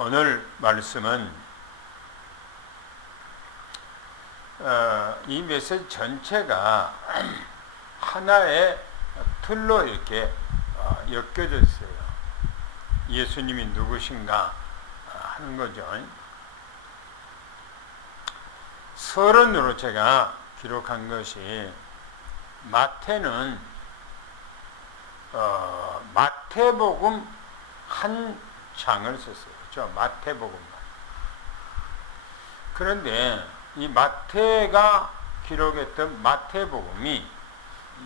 오늘 말씀은 이 메시지 전체가 하나의 틀로 이렇게 엮여져 있어요. 예수님이 누구신가 하는 거죠. 서론으로 제가 기록한 것이 마태는 마태복음 한 장을 썼어요. 그렇죠? 마태복음만. 그런데 이 마태가 기록했던 마태복음이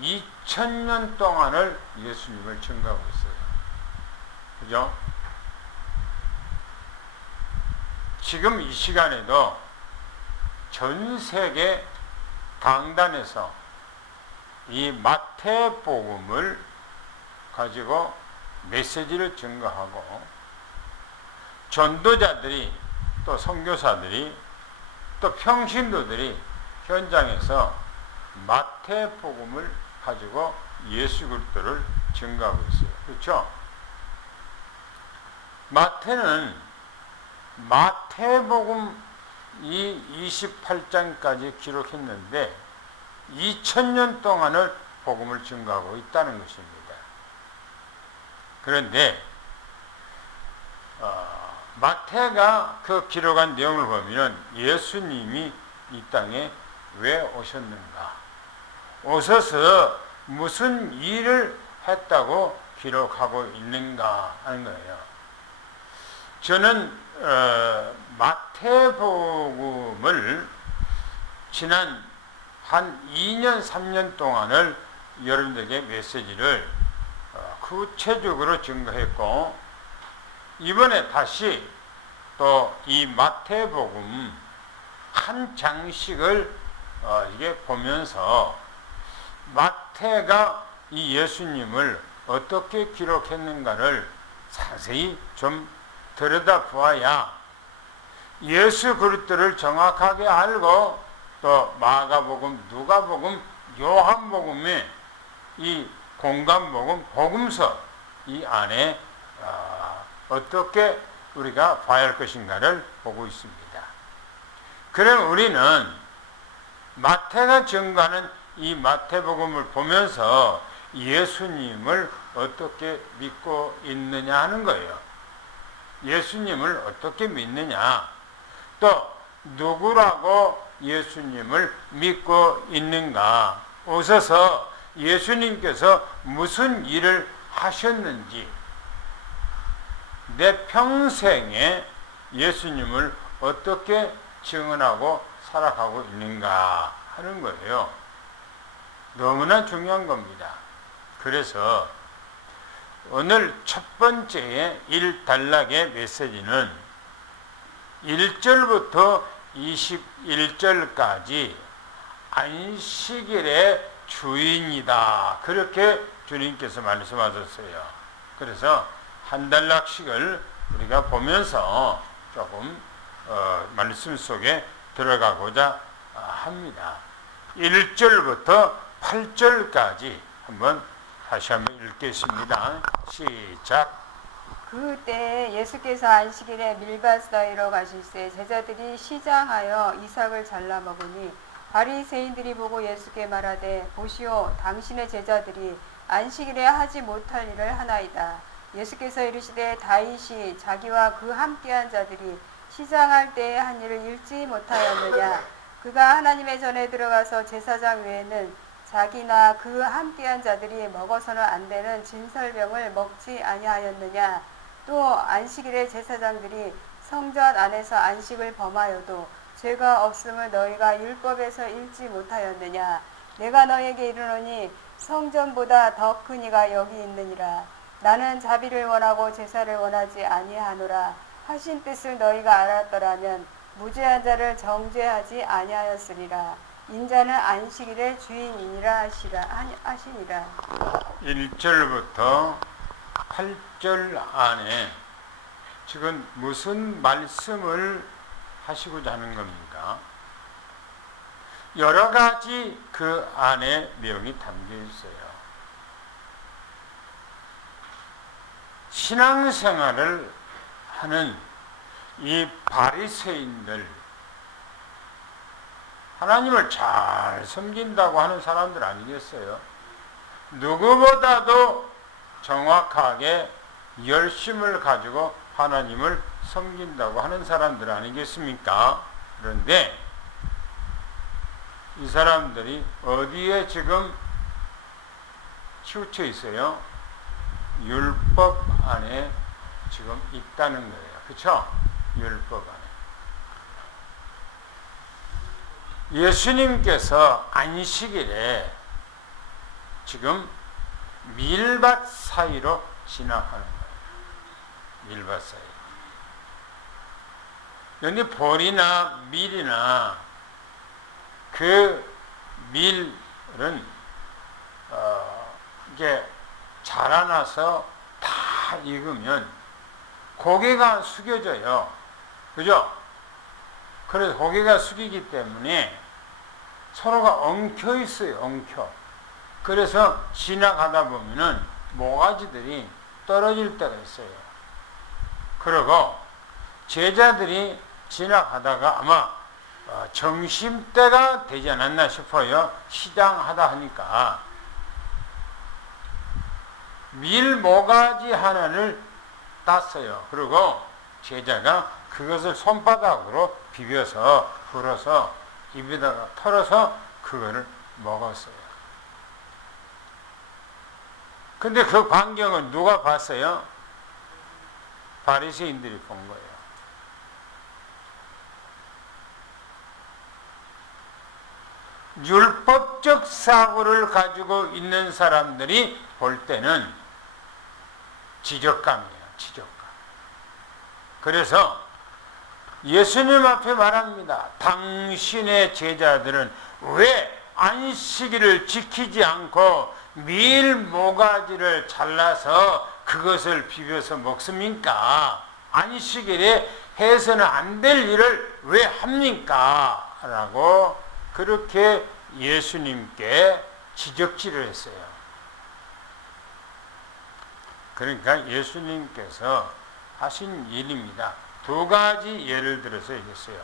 2000년 동안을 예수님을 증거하고 있어요. 그죠? 지금 이 시간에도 전 세계 강단에서 이 마태복음을 가지고 메시지를 증거하고 전도자들이 또 선교사들이 또 평신도들이 현장에서 마태복음을 가지고 예수 그리스도를 증거하고 있어요. 그렇죠? 마태는 마태복음 이 28장까지 기록했는데 2000년 동안을 복음을 증거하고 있다는 것입니다. 그런데 마태가 그 기록한 내용을 보면 예수님이 이 땅에 왜 오셨는가, 오셔서 무슨 일을 했다고 기록하고 있는가 하는 거예요. 저는 마태복음을 지난 한 2년, 3년 동안을 여러분들에게 메시지를 구체적으로 증거했고, 이번에 다시 또 이 마태복음 한 장씩을 이게 보면서 마태가 이 예수님을 어떻게 기록했는가를 자세히 좀 들여다보아야 예수 그리스도를 정확하게 알고 또 마가복음, 누가복음, 요한복음의 이 공간복음, 복음서 이 안에 어떻게 우리가 봐야 할 것인가를 보고 있습니다. 그럼 우리는 마태가 증거하는 이 마태복음을 보면서 예수님을 어떻게 믿고 있느냐 하는 거예요. 예수님을 어떻게 믿느냐, 또 누구라고 예수님을 믿고 있는가, 오셔서 예수님께서 무슨 일을 하셨는지, 내 평생에 예수님을 어떻게 증언하고 살아가고 있는가 하는 거예요. 너무나 중요한 겁니다. 그래서 오늘 첫 번째의 1단락의 메시지는 1절부터 21절까지 안식일의 주인이다, 그렇게 주님께서 말씀하셨어요. 그래서 한 단락씩을 우리가 보면서 조금 말씀 속에 들어가고자 합니다. 1절부터 8절까지 다시 한번 읽겠습니다. 시작. 그때 예수께서 안식일에 밀밭 사이로 가실새 제자들이 시장하여 이삭을 잘라 먹으니 바리새인들이 보고 예수께 말하되, 보시오, 당신의 제자들이 안식일에 하지 못할 일을 하나이다. 예수께서 이르시되, 다윗이 자기와 그 함께한 자들이 시장할 때에 한 일을 읽지 못하였느냐? 그가 하나님의 전에 들어가서 제사장 외에는 자기나 그 함께한 자들이 먹어서는 안 되는 진설병을 먹지 아니하였느냐? 또 안식일에 제사장들이 성전 안에서 안식을 범하여도 죄가 없음을 너희가 율법에서 읽지 못하였느냐? 내가 너희에게 이르노니 성전보다 더 큰 이가 여기 있느니라. 나는 자비를 원하고 제사를 원하지 아니하노라 하신 뜻을 너희가 알았더라면 무죄한 자를 정죄하지 아니하였으리라. 인자는 안식일의 주인이니라 하시니라. 1절부터 8절 안에 지금 무슨 말씀을 하시고자 하는 겁니까? 여러 가지 그 안에 내용이 담겨 있어요. 신앙생활을 하는 이 바리새인들, 하나님을 잘 섬긴다고 하는 사람들 아니겠어요? 누구보다도 정확하게 열심을 가지고 하나님을 섬긴다고 하는 사람들 아니겠습니까? 그런데 이 사람들이 어디에 지금 치우쳐 있어요? 율법 안에 지금 있다는 거예요. 그렇죠? 율법 안에. 예수님께서 안식일에 지금 밀밭 사이로 지나가는 거예요. 밀밭 사이. 여기 볼이나 밀이나 그 밀은 이게 자라나서 다 익으면 고개가 숙여져요. 그죠? 그래서 고개가 숙이기 때문에 서로가 엉켜 있어요. 엉켜. 그래서 지나가다 보면은 모가지들이 떨어질 때가 있어요. 그리고 제자들이 지나가다가 아마 점심때가 되지 않았나 싶어요. 시장하다 하니까 밀 모가지 하나를 땄어요. 그리고 제자가 그것을 손바닥으로 비벼서 불어서 입에다가 털어서 그거를 먹었어요. 근데 그 광경을 누가 봤어요? 바리새인들이 본 거예요. 율법적 사고를 가지고 있는 사람들이 볼 때는 지적감이에요. 지적감. 그래서 예수님 앞에 말합니다. 당신의 제자들은 왜 안식일을 지키지 않고 밀 모가지를 잘라서 그것을 비벼서 먹습니까? 안식일에 해서는 안 될 일을 왜 합니까? 라고 그렇게 예수님께 지적질을 했어요. 그러니까 예수님께서 하신 일입니다. 두 가지 예를 들어서 얘기했어요.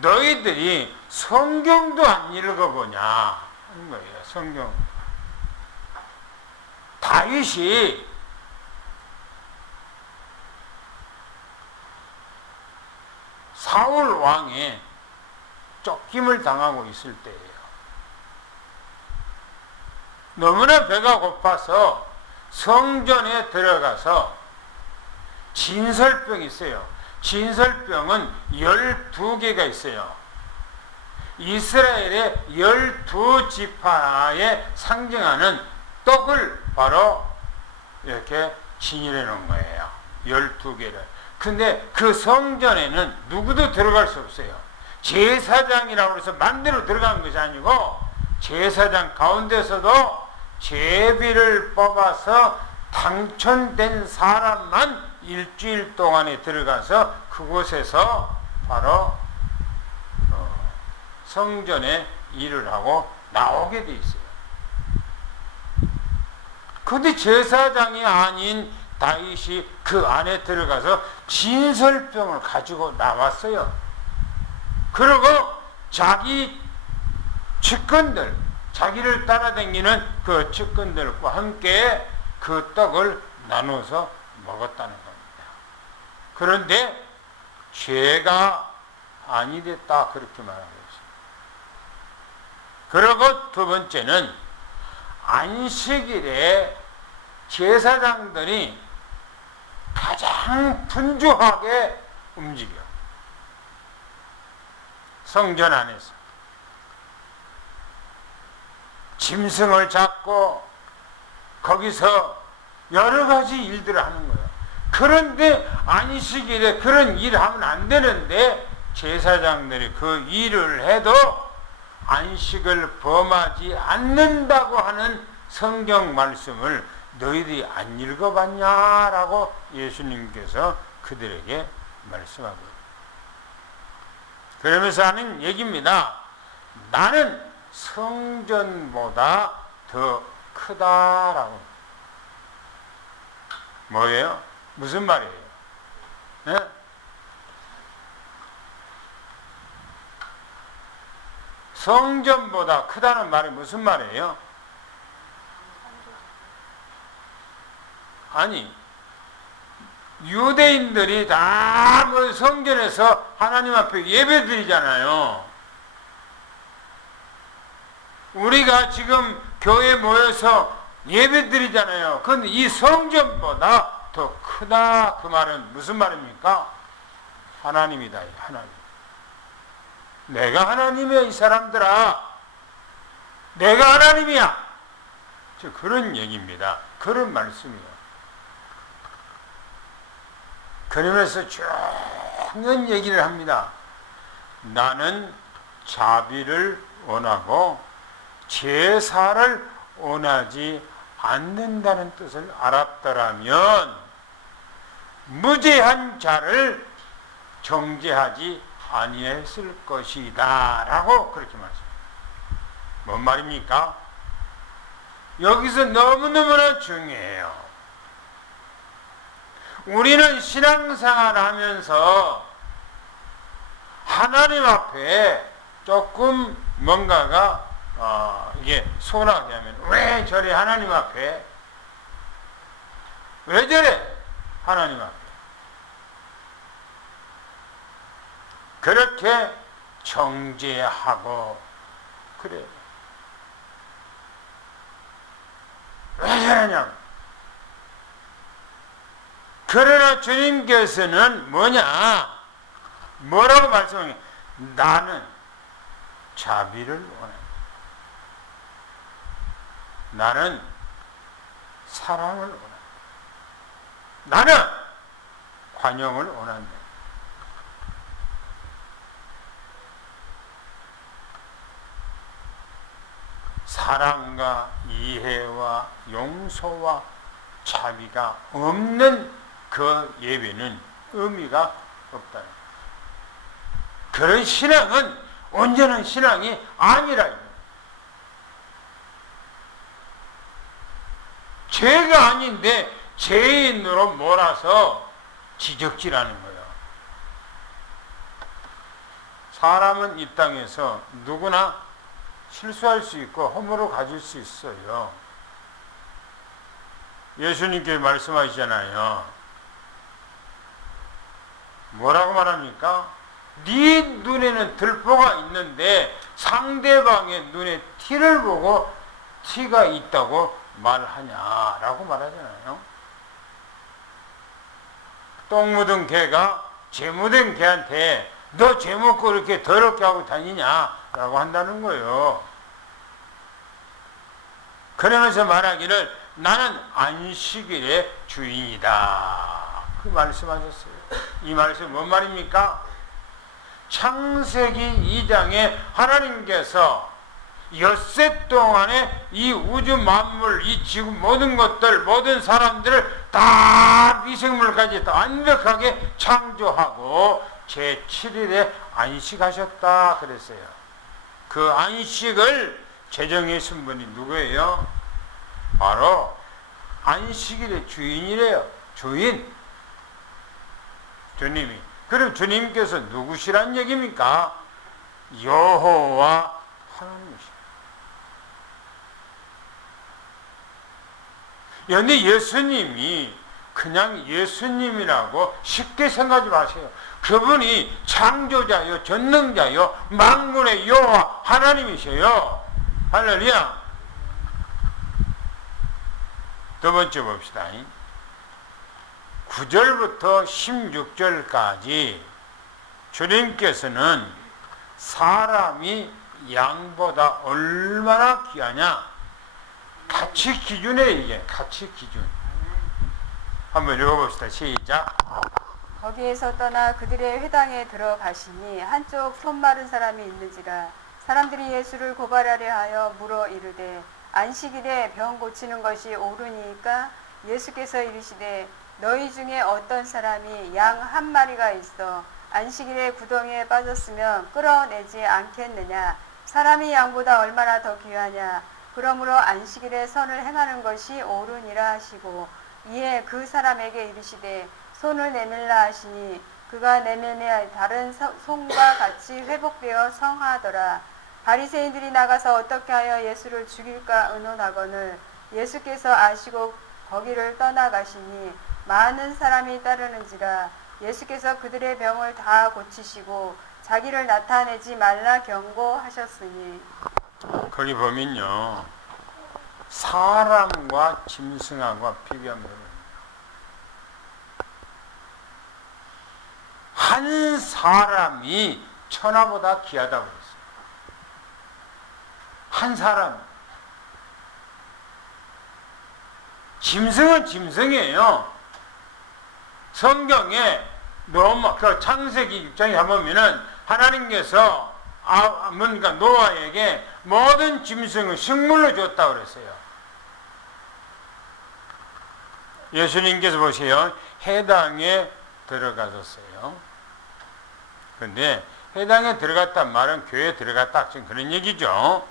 너희들이 성경도 안 읽어보냐 하는 거예요. 성경. 다윗이 사울 왕의 쫓김을 당하고 있을 때예요. 너무나 배가 고파서 성전에 들어가서 진설병이 있어요. 진설병은 12개가 있어요. 이스라엘의 12지파에 상징하는 떡을 바로 이렇게 진열해 놓은 거예요. 12개를. 근데 그 성전에는 누구도 들어갈 수 없어요. 제사장이라고 해서 맘대로 들어간 것이 아니고 제사장 가운데서도 제비를 뽑아서 당첨된 사람만 일주일 동안에 들어가서 그곳에서 바로 성전에 일을 하고 나오게 돼 있어요. 근데 제사장이 아닌 다윗이 그 안에 들어가서 진설병을 가지고 나왔어요. 그리고 자기 측근들, 자기를 따라다니는 그 측근들과 함께 그 떡을 나눠서 먹었다는 겁니다. 그런데 죄가 아니 됐다 그렇게 말하고 있습니다. 그리고 두 번째는 안식일에 제사장들이 가장 분주하게 움직여. 성전 안에서 짐승을 잡고 거기서 여러 가지 일들을 하는 거예요. 그런데 안식일에 그런 일을 하면 안 되는데 제사장들이 그 일을 해도 안식을 범하지 않는다고 하는 성경 말씀을 너희들이 안 읽어봤냐라고 예수님께서 그들에게 말씀하고 있습니다. 그러면서 하는 얘기입니다. 나는 성전보다 더 크다라고. 뭐예요? 무슨 말이에요? 예? 성전보다 크다는 말이 무슨 말이에요? 아니, 유대인들이 다 뭐 성전에서 하나님 앞에 예배 드리잖아요. 우리가 지금 교회에 모여서 예배 드리잖아요. 그런데 이 성전보다 더 크다 그 말은 무슨 말입니까? 하나님이다, 하나님. 내가 하나님이야, 이 사람들아. 내가 하나님이야. 그런 얘기입니다. 그런 말씀이에요. 그러면서 중요한 얘기를 합니다. 나는 자비를 원하고 제사를 원하지 않는다는 뜻을 알았더라면 무죄한 자를 정죄하지 아니했을 것이다 라고 그렇게 말씀합니다. 뭔 말입니까? 여기서 너무너무나 중요해요. 우리는 신앙생활 하면서 하나님 앞에 조금 뭔가가 이게 소홀하게 하면 왜 저래 하나님 앞에 왜 저래 하나님 앞에 그렇게 정죄하고 그래 왜 저러냐고. 그러나 주님께서는 뭐라고 말씀하냐? 나는 자비를 원한다. 나는 사랑을 원한다. 나는 관용을 원한다. 사랑과 이해와 용서와 자비가 없는 그 예배는 의미가 없다는 거예요. 그런 신앙은 온전한 신앙이 아니라 죄가 아닌데 죄인으로 몰아서 지적질하는 거예요. 사람은 이 땅에서 누구나 실수할 수 있고 허물을 가질 수 있어요. 예수님께 말씀하시잖아요. 뭐라고 말합니까? 네 눈에는 들보가 있는데 상대방의 눈에 티를 보고 티가 있다고 말하냐라고 말하잖아요. 똥 묻은 개가 재 묻은 개한테 너 재 묻고 이렇게 더럽게 하고 다니냐라고 한다는 거예요. 그러면서 말하기를 나는 안식일의 주인이다. 그 말씀하셨어요. 이 말씀 뭔 말입니까? 창세기 2장에 하나님께서 엿새 동안에 이 우주 만물, 이 지구 모든 것들, 모든 사람들을 다 미생물까지 다 완벽하게 창조하고 제7일에 안식하셨다 그랬어요. 그 안식을 제정하신 분이 누구예요? 바로 안식일의 주인이래요. 주인. 주님이. 그럼 주님께서 누구시란 얘기입니까? 여호와 하나님이시죠. 그런데 예수님이 그냥 예수님이라고 쉽게 생각하지 마세요. 그분이 창조자요, 전능자요, 만군의 여호와 하나님이셔요. 할렐루야. 두 번째 봅시다. 9절부터 16절까지 주님께서는 사람이 양보다 얼마나 귀하냐. 가치 기준에 이게 가치 기준. 한번 읽어봅시다. 시작. 거기에서 떠나 그들의 회당에 들어가시니 한쪽 손 마른 사람이 있는지라 사람들이 예수를 고발하려 하여 물어 이르되 안식일에 병 고치는 것이 옳으니까 예수께서 이르시되 너희 중에 어떤 사람이 양 한 마리가 있어 안식일에 구덩이에 빠졌으면 끌어내지 않겠느냐. 사람이 양보다 얼마나 더 귀하냐. 그러므로 안식일에 선을 행하는 것이 옳으니라 하시고 이에 그 사람에게 이르시되 손을 내밀라 하시니 그가 내밀매 다른 손과 같이 회복되어 성하더라. 바리새인들이 나가서 어떻게 하여 예수를 죽일까 의논하거늘 예수께서 아시고 거기를 떠나가시니 많은 사람이 따르는지라. 예수께서 그들의 병을 다 고치시고 자기를 나타내지 말라 경고하셨으니. 거기 보면요, 사람과 짐승하고 비교하면 됩니다. 한 사람이 천하보다 귀하다고 그랬어요. 한 사람. 짐승은 짐승이에요. 성경에 너무 그 창세기 6장에 가보면은 하나님께서 뭔가 노아에게 모든 짐승을 식물로 줬다고 그랬어요. 예수님께서 보세요. 해당에 들어가셨어요. 그런데 해당에 들어갔단 말은 교회에 들어갔다, 지금 그런 얘기죠.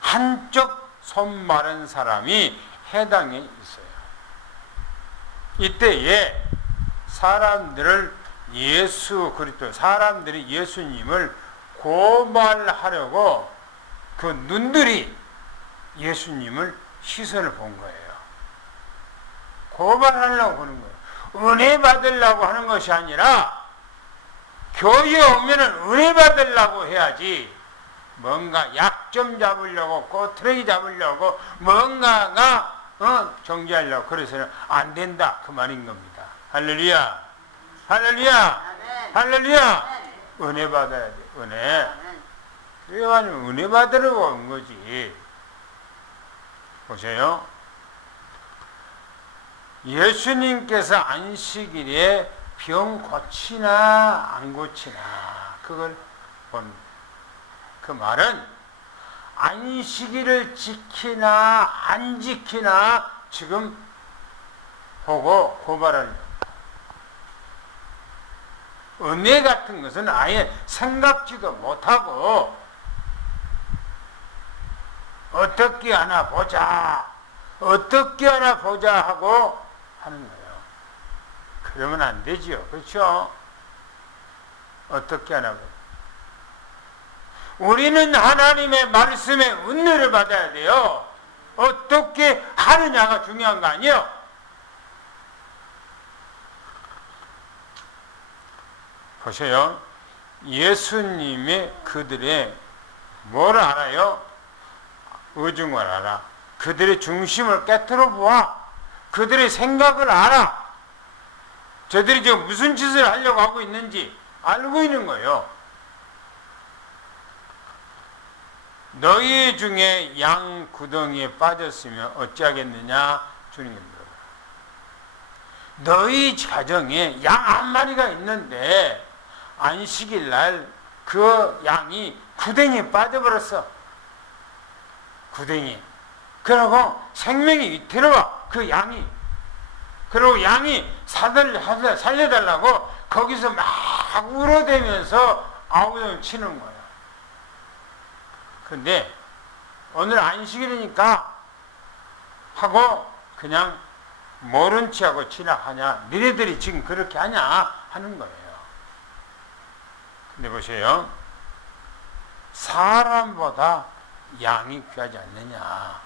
한쪽 손 마른 사람이 해당에 있어요. 이때에 사람들을 예수 그리스도, 사람들이 예수님을 고발하려고 그 눈들이 예수님을 시선을 본 거예요. 고발하려고 보는 거예요. 은혜 받으려고 하는 것이 아니라 교회에 오면은 은혜 받으려고 해야지, 뭔가 약점 잡으려고 꼬투리 잡으려고 뭔가가 정지하려고 그래서는 안 된다, 그 말인 겁니다. 할렐루야, 할렐루야, 할렐루야. 은혜 받아야 돼, 은혜. 왜 아니면 은혜 받으려고 온 거지. 보세요. 예수님께서 안식일에 병 고치나 안 고치나 그걸 본, 그 말은 안식일을 지키나 안 지키나 지금 보고 고발하는 거예요. 은혜 같은 것은 아예 생각지도 못하고 어떻게 하나 보자, 어떻게 하나 보자 하고 하는 거예요. 그러면 안 되지요. 그렇죠? 어떻게 하나 보자. 우리는 하나님의 말씀에 은혜를 받아야 돼요. 어떻게 하느냐가 중요한 거 아니에요? 보세요. 예수님이 그들의 뭘 알아요? 의중을 알아. 그들의 중심을 깨트려 보아. 그들의 생각을 알아. 저들이 지금 무슨 짓을 하려고 하고 있는지 알고 있는 거예요. 너희 중에 양 구덩이에 빠졌으면 어찌하겠느냐? 주님이 물어봐요. 너희 가정에 양 한 마리가 있는데 안식일 날 그 양이 구덩이에 빠져버렸어. 구덩이. 그러고 생명이 위태로워, 그 양이. 그리고 양이 살려달라고 거기서 막 울어대면서 아우성 치는 거예요. 근데 오늘 안식일이니까 하고 그냥 모른 체하고 지나가냐, 너희들이 지금 그렇게 하냐 하는 거예요. 근데 보세요. 사람보다 양이 귀하지 않느냐.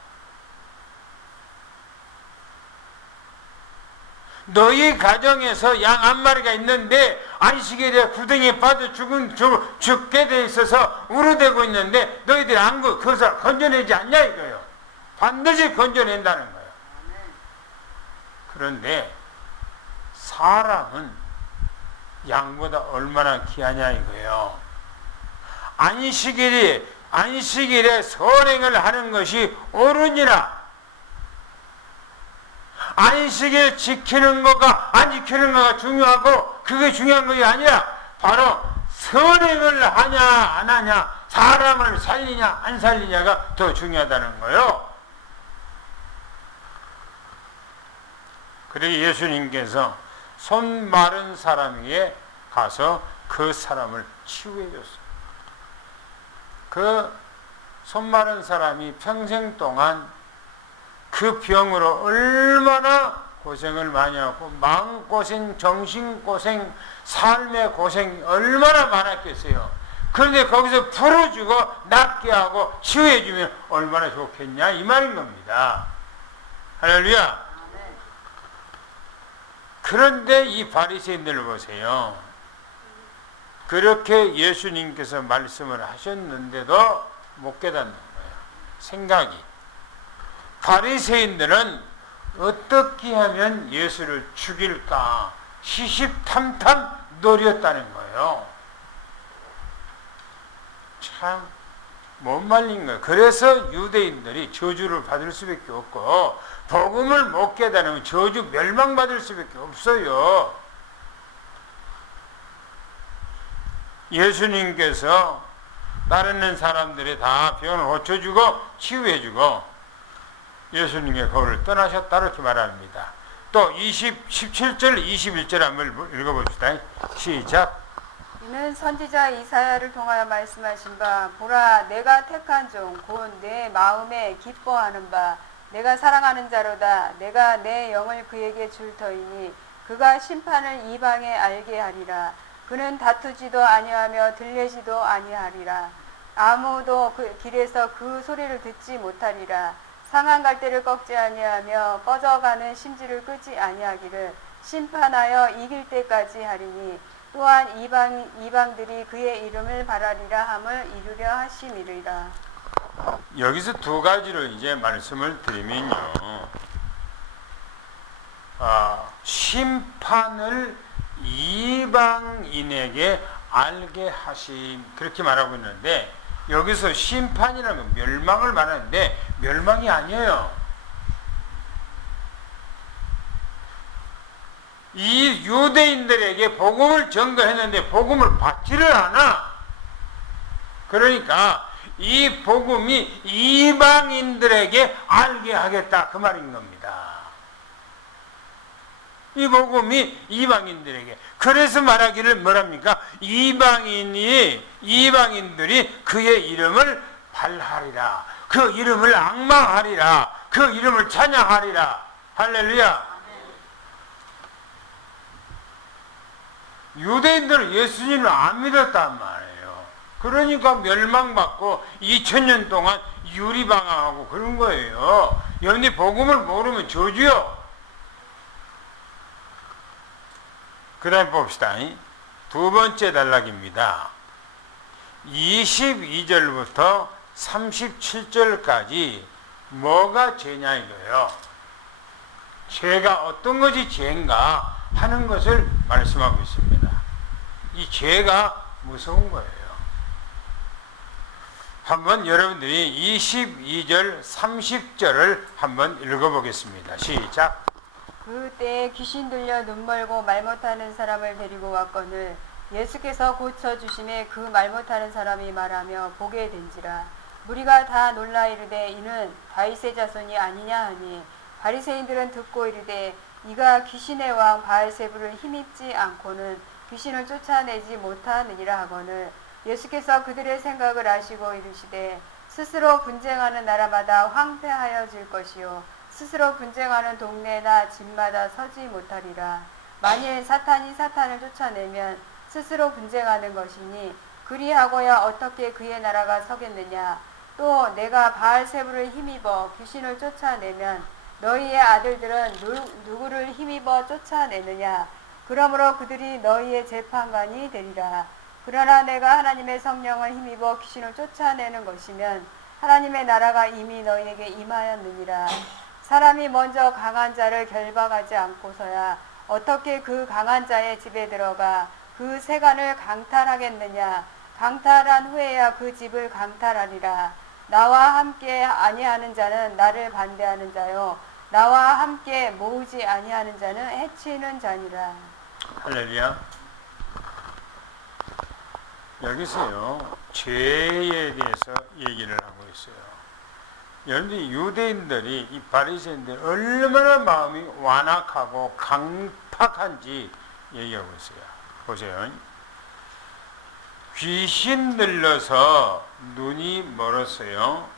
너희 가정에서 양 한 마리가 있는데 안식일에 구덩이에 빠져 죽게 돼 있어서 울어대고 있는데 너희들이 안 그것을 건져내지 않냐 이거예요. 반드시 건져낸다는 거예요. 그런데 사람은 양보다 얼마나 귀하냐 이거예요. 안식일에 선행을 하는 것이 옳으니라. 안식일 지키는 거가 안 지키는 거가 중요하고 그게 중요한 것이 아니라 바로 선행을 하냐 안 하냐, 사람을 살리냐 안 살리냐가 더 중요하다는 거예요. 그리고 예수님께서 손 마른 사람에게 가서 그 사람을 치유해 줬어요. 그 손 마른 사람이 평생 동안 그 병으로 얼마나 고생을 많이 하고 마음고생, 정신고생, 삶의 고생 얼마나 많았겠어요. 그런데 거기서 풀어주고 낫게 하고 치유해주면 얼마나 좋겠냐 이 말인 겁니다. 할렐루야. 그런데 이 바리새인들을 보세요. 그렇게 예수님께서 말씀을 하셨는데도 못 깨닫는 거예요. 생각이. 바리새인들은 어떻게 하면 예수를 죽일까 시시탐탐 노렸다는 거예요. 참 못 말린 거예요. 그래서 유대인들이 저주를 받을 수밖에 없고 복음을 못 깨달으면 저주 멸망받을 수밖에 없어요. 예수님께서 따르는 사람들이 다 병을 고쳐주고 치유해주고 예수님의 거울을 떠나셨다 이렇게 말합니다. 또 17절 21절 한번 읽어봅시다. 시작. 이는 선지자 이사야를 통하여 말씀하신 바 보라 내가 택한 종 곧 내 마음에 기뻐하는 바 내가 사랑하는 자로다. 내가 내 영을 그에게 줄 터이니 그가 심판을 이방에 알게 하리라. 그는 다투지도 아니하며 들리지도 아니하리라. 아무도 그 길에서 그 소리를 듣지 못하리라. 상한 갈대를 꺾지 아니하며 꺼져가는 심지를 끄지 아니하기를 심판하여 이길 때까지 하리니 또한 이방들이 그의 이름을 바라리라 함을 이루려 하심이리라. 여기서 두 가지를 이제 말씀을 드리면요. 심판을 이방인에게 알게 하심 그렇게 말하고 있는데 여기서 심판이라는 건 멸망을 말하는데 멸망이 아니에요. 이 유대인들에게 복음을 전거했는데 복음을 받지를 않아. 그러니까 이 복음이 이방인들에게 알게 하겠다 그 말인 겁니다. 이 복음이 이방인들에게. 그래서 말하기를 뭐랍니까? 이방인들이 그의 이름을 발하리라. 그 이름을 앙망하리라. 그 이름을 찬양하리라. 할렐루야. 유대인들은 예수님을 안 믿었단 말이에요. 그러니까 멸망받고 2000년 동안 유리방황하고 그런 거예요. 여러분이 복음을 모르면 저주요. 그 다음에 봅시다. 두 번째 단락입니다. 22절부터 37절까지 뭐가 죄냐 이거예요. 죄가 어떤 것이 죄인가 하는 것을 말씀하고 있습니다. 이 죄가 무서운 거예요. 한번 여러분들이 22절 30절을 한번 읽어보겠습니다. 시작. 그때에 귀신 들려 눈멀고 말 못하는 사람을 데리고 왔거늘 예수께서 고쳐주심에 그 말 못하는 사람이 말하며 보게 된지라. 무리가 다 놀라 이르되 이는 다윗의 자손이 아니냐 하니 바리새인들은 듣고 이르되 이가 귀신의 왕 바알세불을 힘입지 않고는 귀신을 쫓아내지 못하느니라 하거늘 예수께서 그들의 생각을 아시고 이르시되 스스로 분쟁하는 나라마다 황폐하여질 것이요 스스로 분쟁하는 동네나 집마다 서지 못하리라. 만일 사탄이 사탄을 쫓아내면 스스로 분쟁하는 것이니 그리하고야 어떻게 그의 나라가 서겠느냐. 또 내가 바알세불을 힘입어 귀신을 쫓아내면 너희의 아들들은 누구를 힘입어 쫓아내느냐. 그러므로 그들이 너희의 재판관이 되리라. 그러나 내가 하나님의 성령을 힘입어 귀신을 쫓아내는 것이면 하나님의 나라가 이미 너희에게 임하였느니라. 사람이 먼저 강한 자를 결박하지 않고서야 어떻게 그 강한 자의 집에 들어가 그 세간을 강탈하겠느냐. 강탈한 후에야 그 집을 강탈하리라. 나와 함께 아니하는 자는 나를 반대하는 자요 나와 함께 모으지 아니하는 자는 해치는 자니라. 할렐루야. 여기서요 죄에 대해서 얘기를 하고 있어요. 여러분들이 유대인들이 이 바리새인들 얼마나 마음이 완악하고 강팍한지 얘기하고 있어요. 보세요. 귀신 들려서 눈이 멀었어요.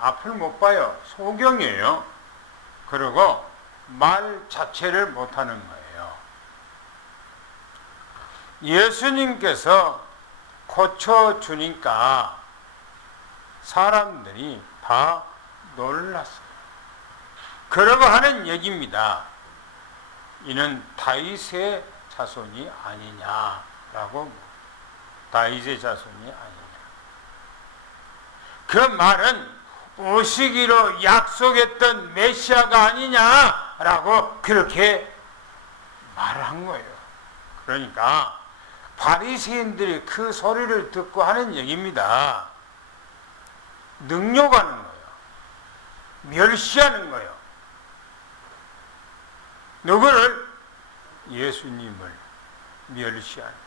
앞을 못 봐요. 소경이에요. 그리고 말 자체를 못하는 거예요. 예수님께서 고쳐주니까 사람들이 다 놀랐어요. 그러고 하는 얘기입니다. 이는 다윗의 자손이 아니냐라고. 다윗의 자손이 아니냐. 그 말은 오시기로 약속했던 메시아가 아니냐라고 그렇게 말한 거예요. 그러니까 바리새인들이 그 소리를 듣고 하는 얘기입니다. 능욕하는 거예요. 멸시하는 거예요. 누구를? 예수님을 멸시하는 거예요.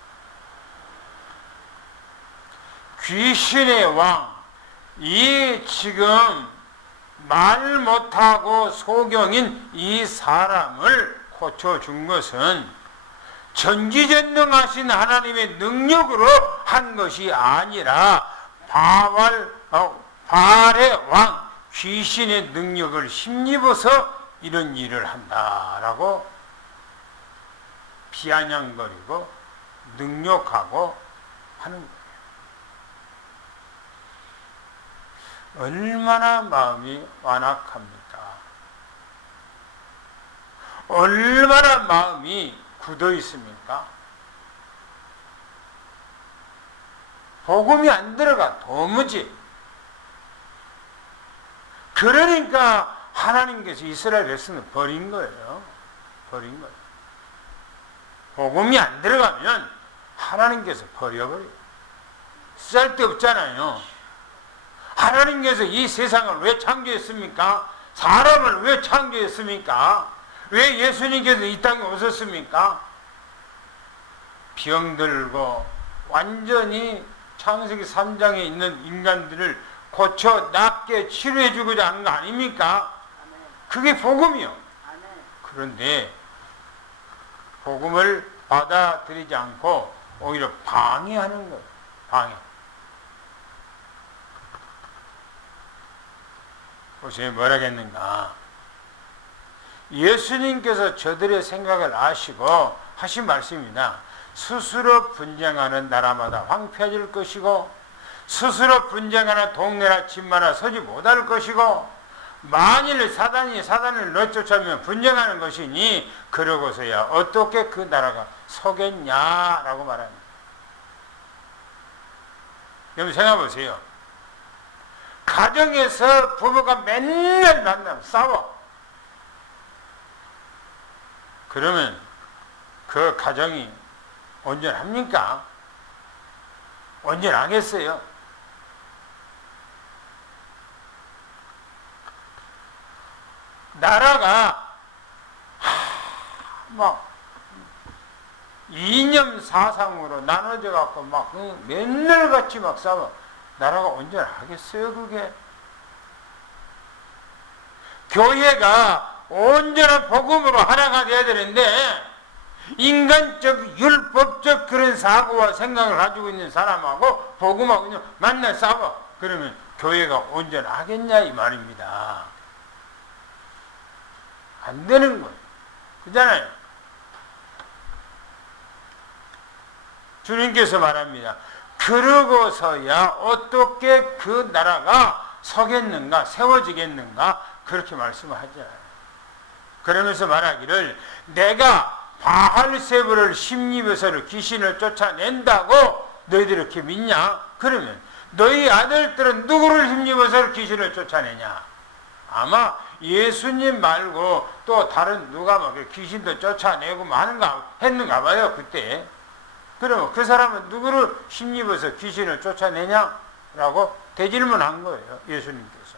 귀신의 왕, 이 지금 말 못하고 소경인 이 사람을 고쳐준 것은 전지전능하신 하나님의 능력으로 한 것이 아니라 바알의 왕, 귀신의 능력을 힘입어서 이런 일을 한다라고 비아냥거리고 능욕하고 하는 거예요. 얼마나 마음이 완악합니까? 얼마나 마음이 굳어 있습니까? 복음이 안 들어가 도무지. 그러니까 하나님께서 이스라엘 백성을 버린 거예요. 버린 거예요. 복음이 안 들어가면 하나님께서 버려버려요. 쓸데없잖아요. 하나님께서 이 세상을 왜 창조했습니까? 사람을 왜 창조했습니까? 왜 예수님께서 이 땅에 오셨습니까? 병들고 완전히 창세기 3장에 있는 인간들을 고쳐 낫게 치료해 주고자 하는 거 아닙니까? 그게 복음이요. 그런데 복음을 받아들이지 않고 오히려 방해하는 거예요. 방해. 보세요. 뭐라겠는가. 예수님께서 저들의 생각을 아시고 하신 말씀입니다. 스스로 분쟁하는 나라마다 황폐해질 것이고 스스로 분쟁하는 동네나 집마다 서지 못할 것이고 만일 사단을 내쫓으면 분쟁하는 것이니 그러고서야 어떻게 그 나라가 서겠냐라고 말합니다. 여러분 생각해 보세요. 가정에서 부부가 맨날 만나면 싸워. 그러면 그 가정이 온전합니까? 온전하겠어요? 나라가 막 이념 사상으로 나눠져 갖고 막 맨날 같이 막 싸워. 나라가 온전하겠어요, 그게? 교회가 온전한 복음으로 하나가 돼야 되는데 인간적, 율법적 그런 사고와 생각을 가지고 있는 사람하고 복음하고 그냥 만나 싸워. 그러면 교회가 온전하겠냐 이 말입니다. 안 되는 거예요. 그잖아요. 주님께서 말합니다. 그러고서야 어떻게 그 나라가 서겠는가, 세워지겠는가, 그렇게 말씀을 하잖아요. 그러면서 말하기를, 내가 바알세불을 심리에서 귀신을 쫓아낸다고 너희들이 이렇게 믿냐? 그러면 너희 아들들은 누구를 힘입어서 귀신을 쫓아내냐? 아마 예수님 말고 또 다른 누가 막 귀신도 쫓아내고 했는가 봐요, 그때. 그러면 그 사람은 누구를 힘입어서 귀신을 쫓아내냐? 라고 대질문한 거예요, 예수님께서.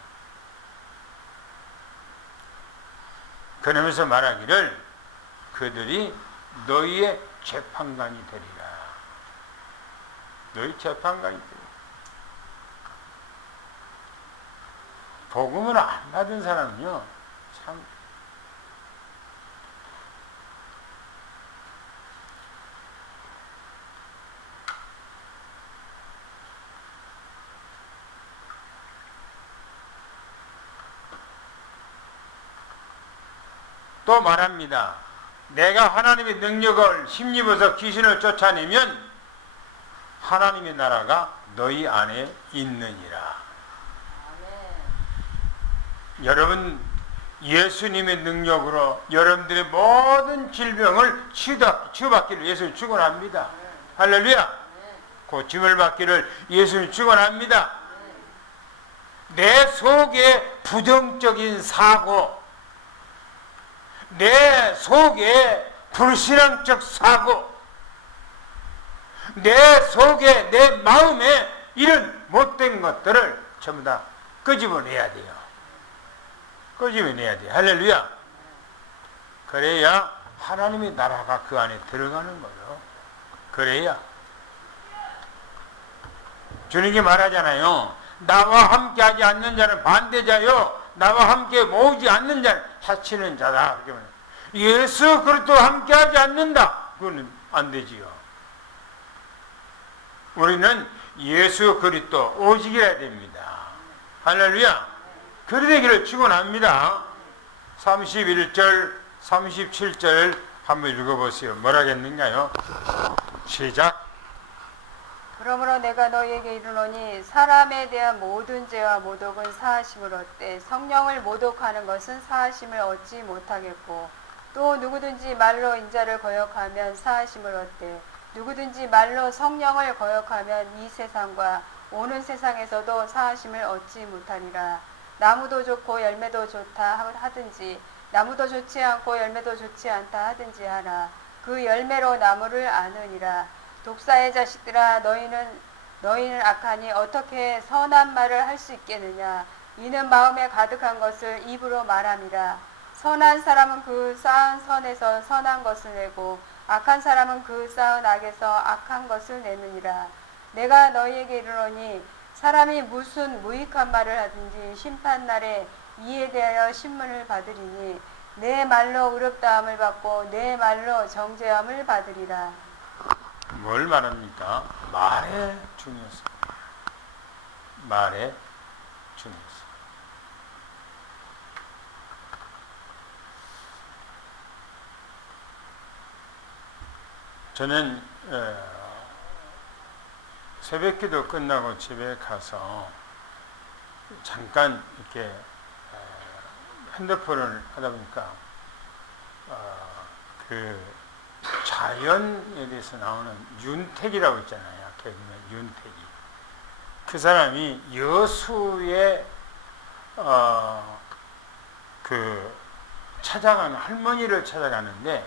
그러면서 말하기를, 그들이 너희의 재판관이 되리라. 너희 재판관이 되리라. 복음을 안 받은 사람은요, 참 또 말합니다. 내가 하나님의 능력을 힘입어서 귀신을 쫓아내면 하나님의 나라가 너희 안에 있느니라. 여러분, 예수님의 능력으로 여러분들의 모든 질병을 치유받기를 예수님 축원합니다. 할렐루야. 고침을 받기를 예수님 축원합니다. 내 속에 부정적인 사고, 내 속에 불신앙적 사고, 내 속에 내 마음에 이런 못된 것들을 전부 다 끄집어내야 돼요. 끄집어내야 돼요. 할렐루야. 그래야 하나님의 나라가 그 안에 들어가는 거예요. 그래야 주님이 말하잖아요. 나와 함께 하지 않는 자는 반대자요, 나와 함께 모으지 않는 자는 해치는 자다. 예수 그리스도와 함께 하지 않는다, 그건 안 되지요. 우리는 예수 그리스도 오직이라 됩니다. 할렐루야. 그리 되기를 축원합니다. 31절 37절 한번 읽어보세요. 뭐라겠는가요? 시작. 그러므로 내가 너희에게 이르노니 사람에 대한 모든 죄와 모독은 사하심을 얻되 성령을 모독하는 것은 사하심을 얻지 못하겠고, 또 누구든지 말로 인자를 거역하면 사하심을 얻되 누구든지 말로 성령을 거역하면 이 세상과 오는 세상에서도 사하심을 얻지 못하리라. 나무도 좋고 열매도 좋다 하든지 나무도 좋지 않고 열매도 좋지 않다 하든지 하라. 그 열매로 나무를 아느니라. 독사의 자식들아, 너희는 악하니 어떻게 선한 말을 할 수 있겠느냐. 이는 마음에 가득한 것을 입으로 말함이라. 선한 사람은 그 쌓은 선에서 선한 것을 내고 악한 사람은 그 쌓은 악에서 악한 것을 내느니라. 내가 너희에게 이르노니 사람이 무슨 무익한 말을 하든지 심판날에 이에 대하여 신문을 받으리니 내 말로 의롭다함을 받고 내 말로 정죄함을 받으리라. 뭘 말합니까? 말의 중요성. 말의 중요성. 저는 새벽기도 끝나고 집에 가서 잠깐 이렇게 핸드폰을 하다 보니까 그 자연에 대해서 나오는 윤택이라고 있잖아요. 개그맨 윤택이. 그 사람이 여수에 그 찾아가는 할머니를 찾아가는데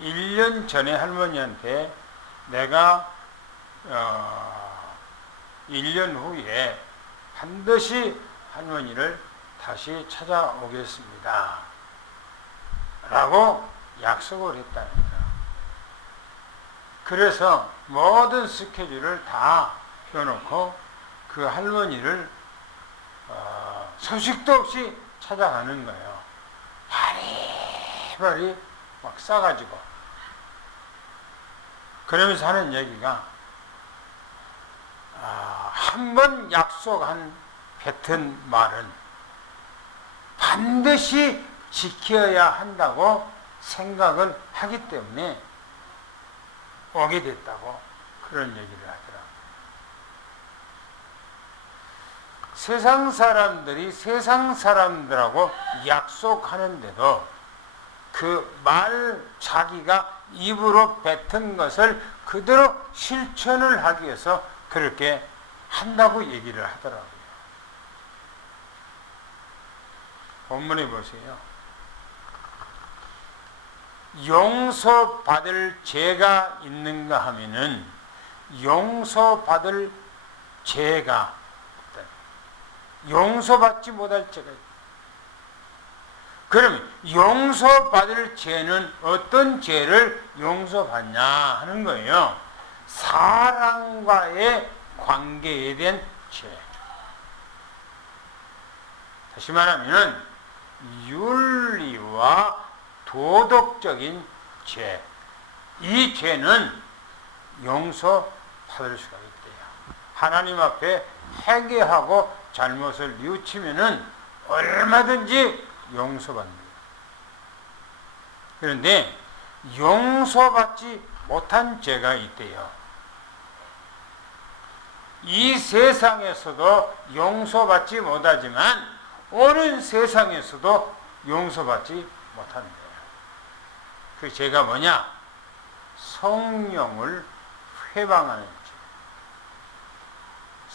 1년 전에 할머니한테 내가 1년 후에 반드시 할머니를 다시 찾아오겠습니다. 라고 약속을 했답니다. 그래서 모든 스케줄을 다 펴놓고 그 할머니를 소식도 없이 찾아가는 거예요. 바리바리 막 싸가지고. 그러면서 하는 얘기가 한 번 약속한 뱉은 말은 반드시 지켜야 한다고 생각을 하기 때문에 오게 됐다고 그런 얘기를 하더라고요. 세상 사람들이 세상 사람들하고 약속하는데도 그 말 자기가 입으로 뱉은 것을 그대로 실천을 하기 위해서 그렇게 한다고 얘기를 하더라고요. 본문에 보세요. 용서받을 죄가 있는가 하면은 용서받을 죄가 용서받지 못할 죄가 있다. 그러면 용서받을 죄는 어떤 죄를 용서받냐 하는 거예요. 사랑과의 관계에 대한 죄. 다시 말하면 윤리와 도덕적인 죄. 이 죄는 용서받을 수가 있대요. 하나님 앞에 회개하고 잘못을 뉘우치면은 얼마든지 용서받는다. 그런데 용서받지 못한 죄가 있대요. 이 세상에서도 용서받지 못하지만 오는 세상에서도 용서받지 못한대요. 그 죄가 뭐냐? 성령을 회방하는 죄.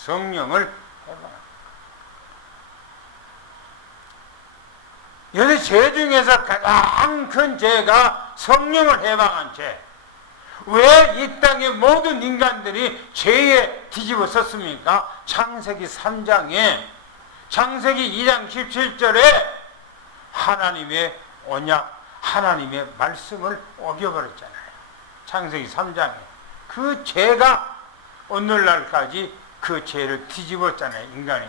성령을 회방하는 죄. 여기 죄 중에서 가장 큰 죄가 성령을 회방한 죄. 왜 이 땅의 모든 인간들이 죄에 뒤집어 썼습니까? 창세기 3장에, 창세기 2장 17절에 하나님의 언약, 하나님의 말씀을 어겨버렸잖아요. 창세기 3장에. 그 죄가 오늘날까지 그 죄를 뒤집었잖아요, 인간이.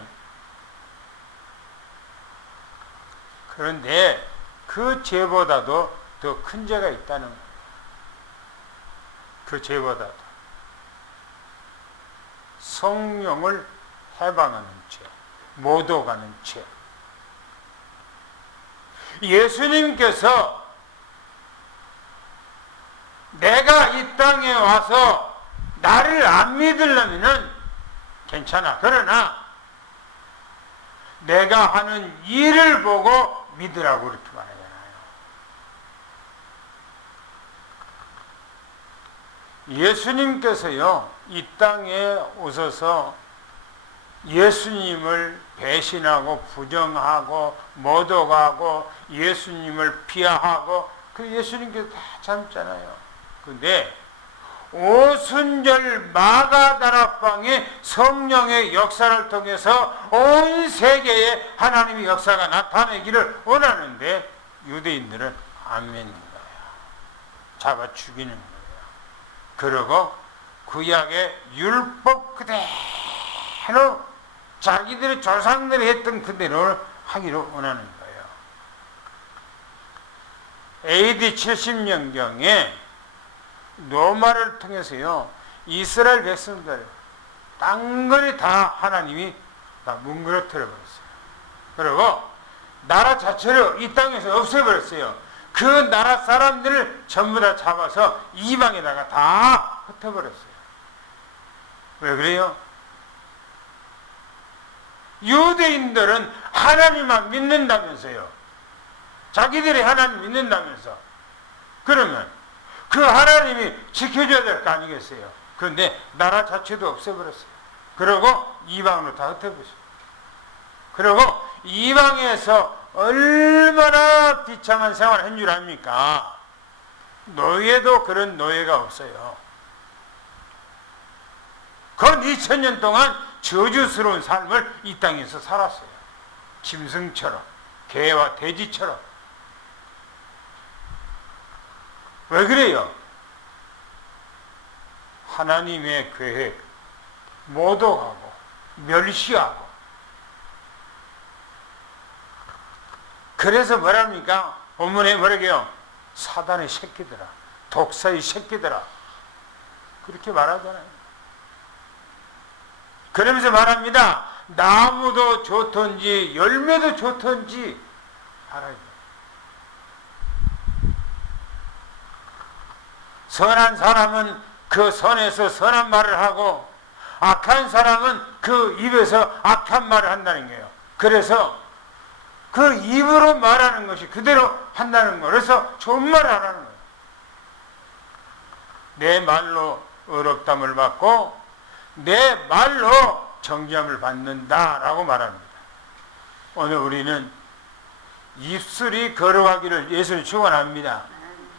그런데 그 죄보다도 더 큰 죄가 있다는 거예요. 그 죄보다도. 성령을 해방하는 죄, 모독하는 죄. 예수님께서 내가 이 땅에 와서 나를 안 믿으려면은 괜찮아. 그러나 내가 하는 일을 보고 믿으라고 그렇게 말하잖아요. 예수님께서요, 이 땅에 오셔서 예수님을 배신하고 부정하고 모독하고 예수님을 비하하고 그 예수님께서 다 참잖아요. 근데 오순절 마가다락방의 성령의 역사를 통해서 온 세계에 하나님의 역사가 나타내기를 원하는데 유대인들은 안 믿는 거예요. 잡아 죽이는 거예요. 그리고 구약의 율법 그대로 자기들의 조상들이 했던 그대로 하기를 원하는 거예요. AD 70년경에 노마를 통해서요, 이스라엘 백성들 땅거리 다 하나님이 다 뭉그러뜨려 버렸어요. 그리고 나라 자체를 이 땅에서 없애버렸어요. 그 나라 사람들을 전부 다 잡아서 이방에다가 다 흩어버렸어요. 왜 그래요? 유대인들은 하나님만 믿는다면서요. 자기들이 하나님 믿는다면서. 그러면 그 하나님이 지켜줘야 될 거 아니겠어요? 그런데 나라 자체도 없애버렸어요. 그리고 이방으로 다 흩어버렸어요. 그리고 이방에서 얼마나 비참한 생활을 한 줄 압니까? 노예도 그런 노예가 없어요. 건 2000년 동안 저주스러운 삶을 이 땅에서 살았어요. 짐승처럼, 개와 돼지처럼. 왜 그래요? 하나님의 계획 모독하고 멸시하고. 그래서 뭐랍니까? 본문에 뭐라고요? 사단의 새끼들아, 독사의 새끼들아, 그렇게 말하잖아요. 그러면서 말합니다. 나무도 좋던지 열매도 좋던지 알아야 돼요. 선한 사람은 그 선에서 선한 말을 하고 악한 사람은 그 입에서 악한 말을 한다는 거예요. 그래서 그 입으로 말하는 것이 그대로 한다는 거예요. 그래서 좋은 말을 하라는 거예요. 내 말로 의롭담을 받고 내 말로 정죄함을 받는다라고 말합니다. 오늘 우리는 입술이 거룩하기를 예수를 축원합니다.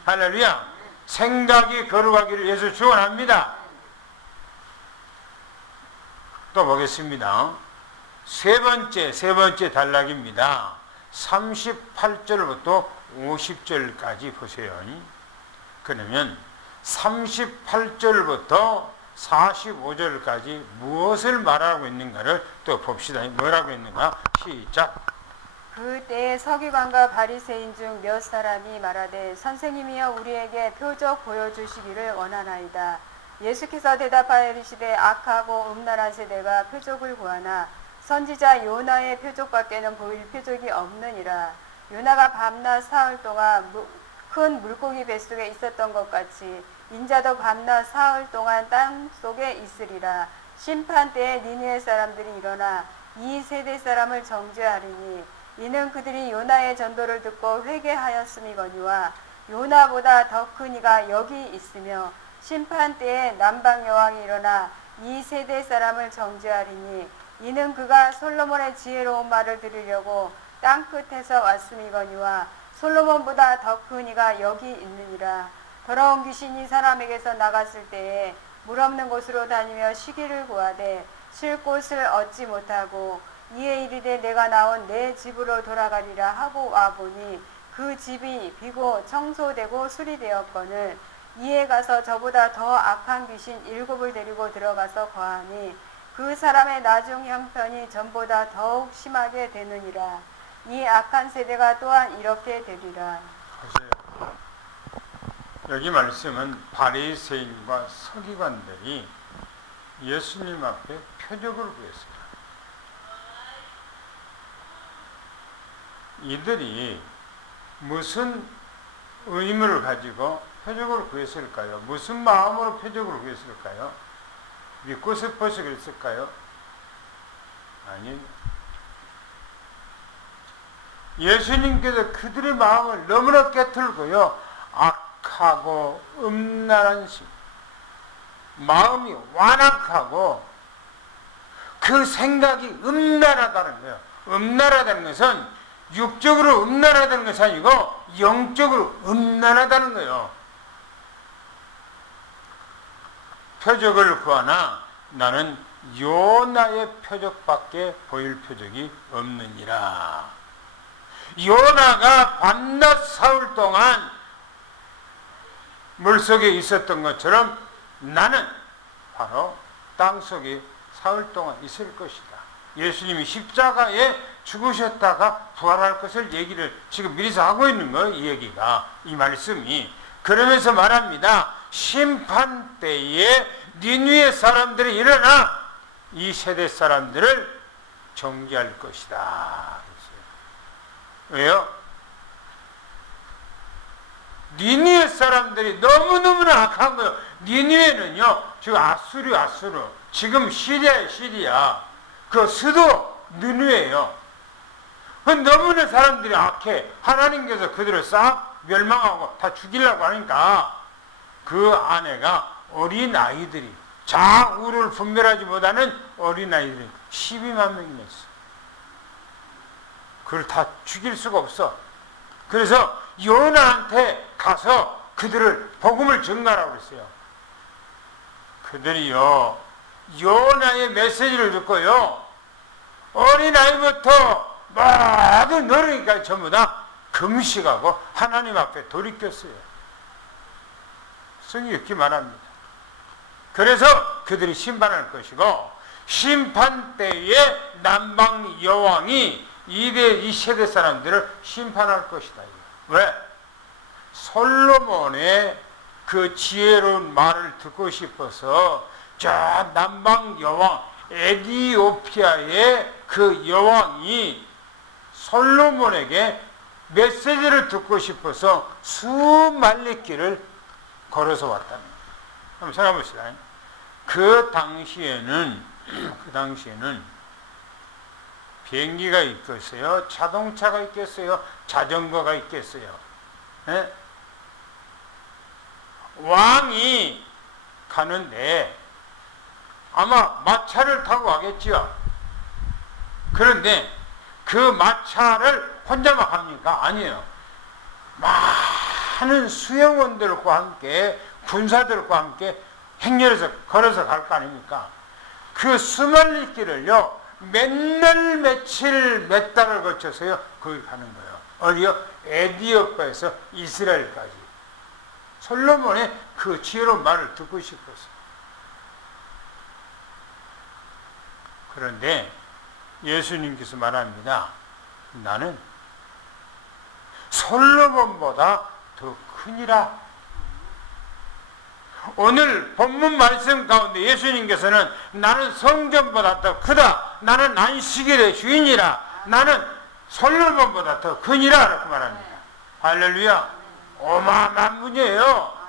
할렐루야. 생각이 거룩하기를 예수 축원합니다. 또 보겠습니다. 세 번째 단락입니다. 38절부터 50절까지 보세요. 그러면 38절부터 45절까지 무엇을 말하고 있는가를 또 봅시다. 뭐라고 있는가? 시작. 그때 서기관과 바리새인 중 몇 사람이 말하되 선생님이여 우리에게 표적 보여주시기를 원하나이다. 예수께서 대답하여 이르시되 악하고 음란한 세대가 표적을 구하나 선지자 요나의 표적밖에는 보일 표적이 없느니라. 요나가 밤낮 사흘 동안 큰 물고기 뱃속에 있었던 것 같이 인자도 밤낮 사흘 동안 땅 속에 있으리라. 심판 때에 니느웨 사람들이 일어나 이 세대 사람을 정죄하리니 이는 그들이 요나의 전도를 듣고 회개하였음이거니와 요나보다 더 큰 이가 여기 있으며 심판 때에 남방 여왕이 일어나 이 세대 사람을 정죄하리니 이는 그가 솔로몬의 지혜로운 말을 들으려고 땅 끝에서 왔음이거니와 솔로몬보다 더 큰 이가 여기 있느니라. 더러운 귀신이 사람에게서 나갔을 때에 물 없는 곳으로 다니며 쉬기를 구하되 쉴 곳을 얻지 못하고 이에 이르되 내가 나온 내 집으로 돌아가리라 하고 와보니 그 집이 비고 청소되고 수리되었거늘 이에 가서 저보다 더 악한 귀신 7을 데리고 들어가서 거하니 그 사람의 나중 형편이 전보다 더욱 심하게 되느니라. 이 악한 세대가 또한 이렇게 되리라. 보세요. 여기 말씀은 바리새인과 서기관들이 예수님 앞에 표적을 구했어요. 이들이 무슨 의무를 가지고 표적을 구했을까요? 무슨 마음으로 표적을 구했을까요? 믿고 싶어서 그랬을까요? 아니, 예수님께서 그들의 마음을 너무나 깨틀고요, 악하고 음란한 심, 마음이 완악하고 그 생각이 음란하다는 거예요. 음란하다는 것은 육적으로 음란하다는 것이 아니고 영적으로 음란하다는 거예요. 표적을 구하나 나는 요나의 표적밖에 보일 표적이 없느니라. 요나가 밤낮 사흘 동안 물속에 있었던 것처럼 나는 바로 땅속에 사흘 동안 있을 것이다. 예수님이 십자가에 죽으셨다가 부활할 것을 얘기를 지금 미리서 하고 있는 거예요. 이 얘기가, 이 말씀이. 그러면서 말합니다. 심판 때에 니느웨 사람들이 일어나 이 세대 사람들을 정죄할 것이다. 왜요? 니느웨 사람들이 너무너무나 악한 거예요. 니느웨는요, 지금 아수르, 지금 시리아, 그 수도 니느웨예요. 너무나 사람들이 악해. 하나님께서 그들을 싹 멸망하고 다 죽이려고 하니까 그 아내가 어린 아이들이, 좌우를 분별하지 못하는 어린 아이들이 12만 명이나 있어. 그걸 다 죽일 수가 없어. 그래서 요나한테 가서 그들을 복음을 전가라고 그랬어요. 그들이요, 요나의 메시지를 듣고요, 어린아이부터 모든 어른이까지 전부 다 금식하고 하나님 앞에 돌이켰어요. 성경이 이렇게 말합니다. 그래서 그들이 심판할 것이고, 심판 때에 남방 여왕이 이 세대 사람들을 심판할 것이다. 왜? 솔로몬의 그 지혜로운 말을 듣고 싶어서 저 남방 여왕, 에디오피아의 그 여왕이 솔로몬에게 메시지를 듣고 싶어서 수만리길을 걸어서 왔다는 거예요. 한번 생각해 봅시다. 그 당시에는 비행기가 있겠어요? 자동차가 있겠어요? 자전거가 있겠어요? 예? 왕이 가는데 아마 마차를 타고 가겠죠. 그런데 그 마차를 혼자만 갑니까? 아니에요. 많은 수영원들과 함께, 군사들과 함께 행렬해서 걸어서 갈 거 아닙니까? 그 수만리 길을요, 몇 달을 거쳐서요, 거기 가는 거예요. 어디요? 에디오피아에서 이스라엘까지. 솔로몬의 그 지혜로운 말을 듣고 싶었어요. 그런데 예수님께서 말합니다. 나는 솔로몬보다 더 크니라. 오늘 본문 말씀 가운데 예수님께서는 나는 성전보다 더 크다. 나는 안식일의 주인이라. 나는 솔로몬보다 더 크니라. 라고 말합니다. 할렐루야. 어마어마한 분이에요.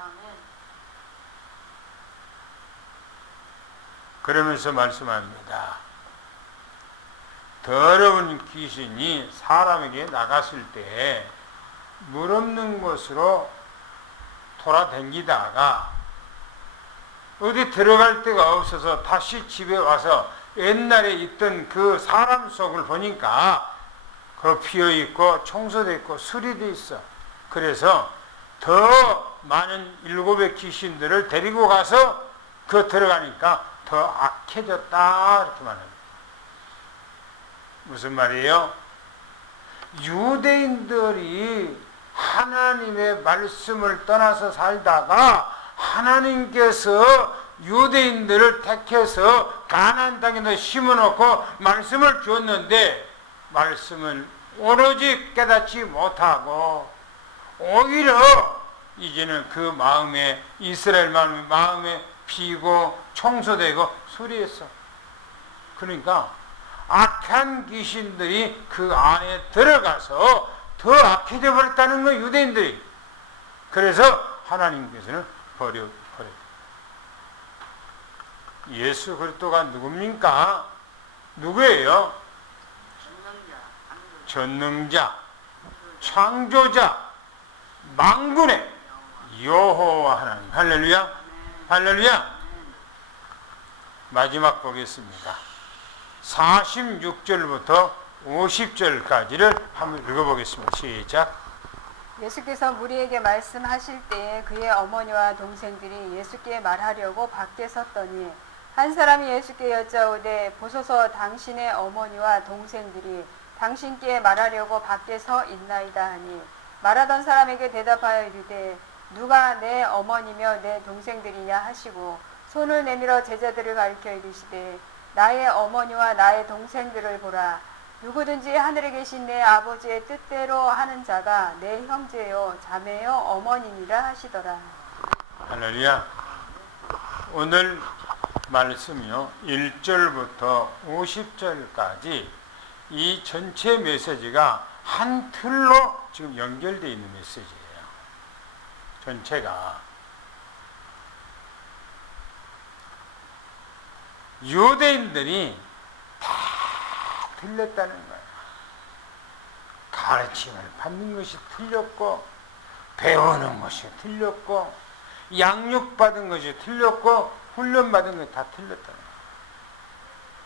그러면서 말씀합니다. 더러운 귀신이 사람에게 나갔을 때 물 없는 곳으로 돌아다니다가 어디 들어갈 데가 없어서 다시 집에 와서 옛날에 있던 그 사람 속을 보니까 그 비어있고 청소되어 있고 수리되어 있어. 그래서 더 많은 7의 귀신들을 데리고 가서 그 들어가니까 더 악해졌다 이렇게 말합니다. 무슨 말이에요? 유대인들이 하나님의 말씀을 떠나서 살다가 하나님께서 유대인들을 택해서 가나안 땅에 심어놓고 말씀을 주었는데 말씀을 오로지 깨닫지 못하고 오히려 이제는 그 마음에 이스라엘 마음에 비고 청소되고 수리했어. 그러니까 악한 귀신들이 그 안에 들어가서 더 악해져 버렸다는 거예요, 유대인들이. 그래서 하나님께서는 버려. 예수 그리스도가 누굽니까? 누구예요? 전능자, 창조자, 만군의 여호와 하나님. 할렐루야. 할렐루야. 마지막 보겠습니다. 46절부터 50절까지를 한번 읽어보겠습니다. 시작. 예수께서 무리에게 말씀하실 때에 그의 어머니와 동생들이 예수께 말하려고 밖에 섰더니 한 사람이 예수께 여짜오되 보소서 당신의 어머니와 동생들이 당신께 말하려고 밖에 서 있나이다 하니 말하던 사람에게 대답하여 이르되 누가 내 어머니며 내 동생들이냐 하시고 손을 내밀어 제자들을 가리켜 이르시되 나의 어머니와 나의 동생들을 보라. 누구든지 하늘에 계신 내 아버지의 뜻대로 하는 자가 내 형제요 자매요 어머니니라 하시더라. 할렐루야. 오늘 말씀이요 1절부터 50절까지 이 전체 메시지가 한 틀로 지금 연결되어 있는 메시지예요. 전체가 유대인들이 다 틀렸다는 거예요. 가르침을 받는 것이 틀렸고 배우는 것이 틀렸고 양육받은 것이 틀렸고 훈련받은 것이 다 틀렸다는 거예요.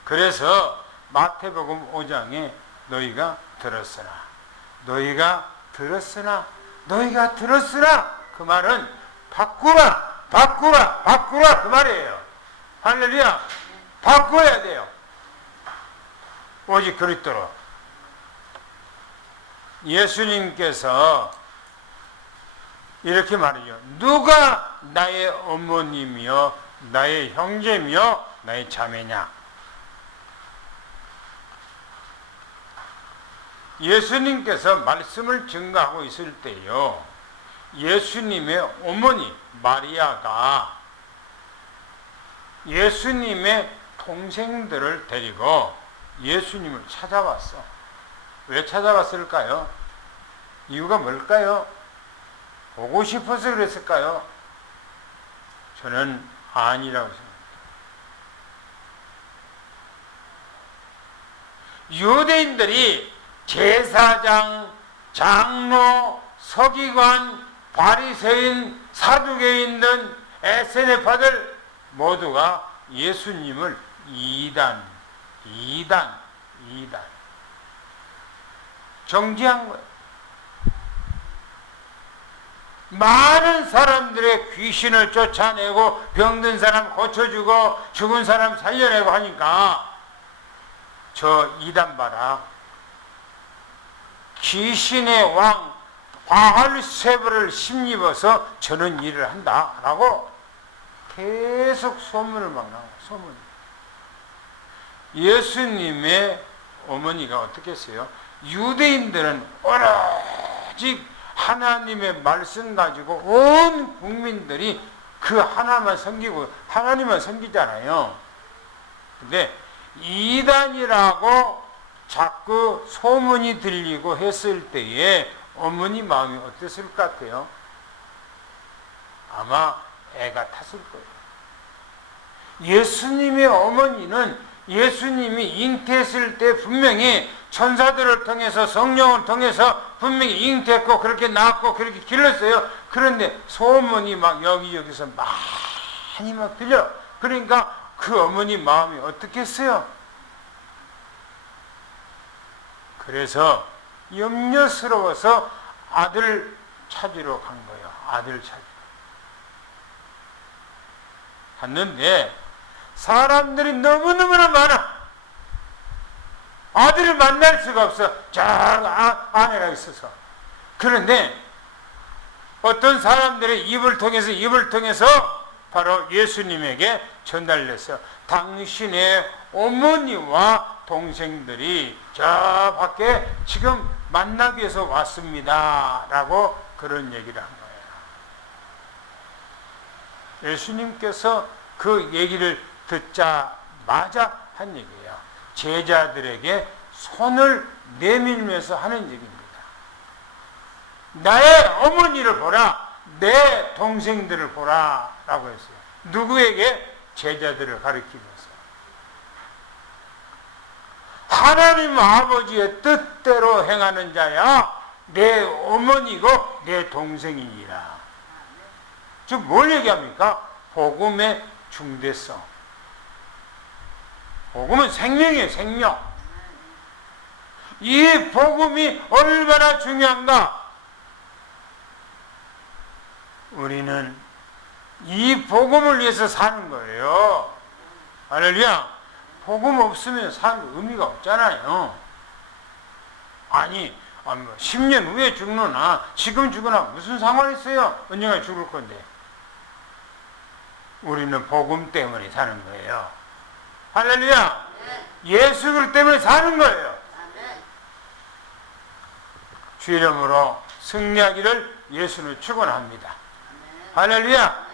그래서 마태복음 5장에 너희가 들었으나 그 말은 바꾸라 그 말이에요. 할렐루야. 바꿔야 돼요. 오직 그리스도로. 예수님께서 이렇게 말이죠. 누가 나의 어머니며 나의 형제며 나의 자매냐. 예수님께서 말씀을 증거하고 있을 때요. 예수님의 어머니 마리아가 예수님의 동생들을 데리고 예수님을 찾아왔어. 왜 찾아왔을까요? 이유가 뭘까요? 보고 싶어서 그랬을까요? 저는 아니라고 생각합니다. 유대인들이 제사장, 장로, 서기관, 바리새인, 사두개인 등 에세네파들 모두가 예수님을 이단 정지한 거예요. 많은 사람들의 귀신을 쫓아내고 병든 사람 고쳐주고 죽은 사람 살려내고 하니까 저 이단 봐라. 귀신의 왕 바알세불을 힘입어서 저는 일을 한다라고 계속 소문을 막 나와요. 소문. 예수님의 어머니가 어떻게 했어요? 유대인들은 오로지 하나님의 말씀 가지고 온 국민들이 그 하나만 섬기고 하나님만 섬기잖아요. 근데 이단이라고 자꾸 소문이 들리고 했을 때에 어머니 마음이 어땠을 것 같아요? 아마 애가 탔을 거예요. 예수님의 어머니는 예수님이 잉태했을 때 분명히 천사들을 통해서 성령을 통해서 분명히 잉태했고 그렇게 낳았고 그렇게 길렀어요. 그런데 소문이 막 여기저기서 많이 막 들려. 그러니까 그 어머니 마음이 어떻겠어요? 그래서 염려스러워서 아들 찾으러 간 거예요. 아들 찾으러. 갔는데 사람들이 너무너무나 많아. 아들을 만날 수가 없어. 저 아내가 있어서. 그런데 어떤 사람들의 입을 통해서 바로 예수님에게 전달됐어요. 당신의 어머니와 동생들이 저 밖에 지금 만나기 위해서 왔습니다. 라고 그런 얘기를 한 거예요. 예수님께서 그 얘기를 듣자마자 한 얘기예요. 제자들에게 손을 내밀면서 하는 얘기입니다. 나의 어머니를 보라, 내 동생들을 보라 라고 했어요. 누구에게? 제자들을 가리키면서. 하나님 아버지의 뜻대로 행하는 자야 내 어머니고 내 동생이니라. 즉 뭘 얘기합니까? 복음의 중대성. 복음은 생명이에요. 생명. 이 복음이 얼마나 중요한가? 우리는 이 복음을 위해서 사는 거예요. 할렐루야. 복음 없으면 살 의미가 없잖아요. 아니 10년 후에 죽느나 지금 죽으나 무슨 상관이 있어요? 언젠가 죽을 건데. 우리는 복음 때문에 사는 거예요. 할렐루야. 예수 그리스도 때문에 사는 거예요. 주 이름으로 승리하기를 예수는 축원합니다. 할렐루야.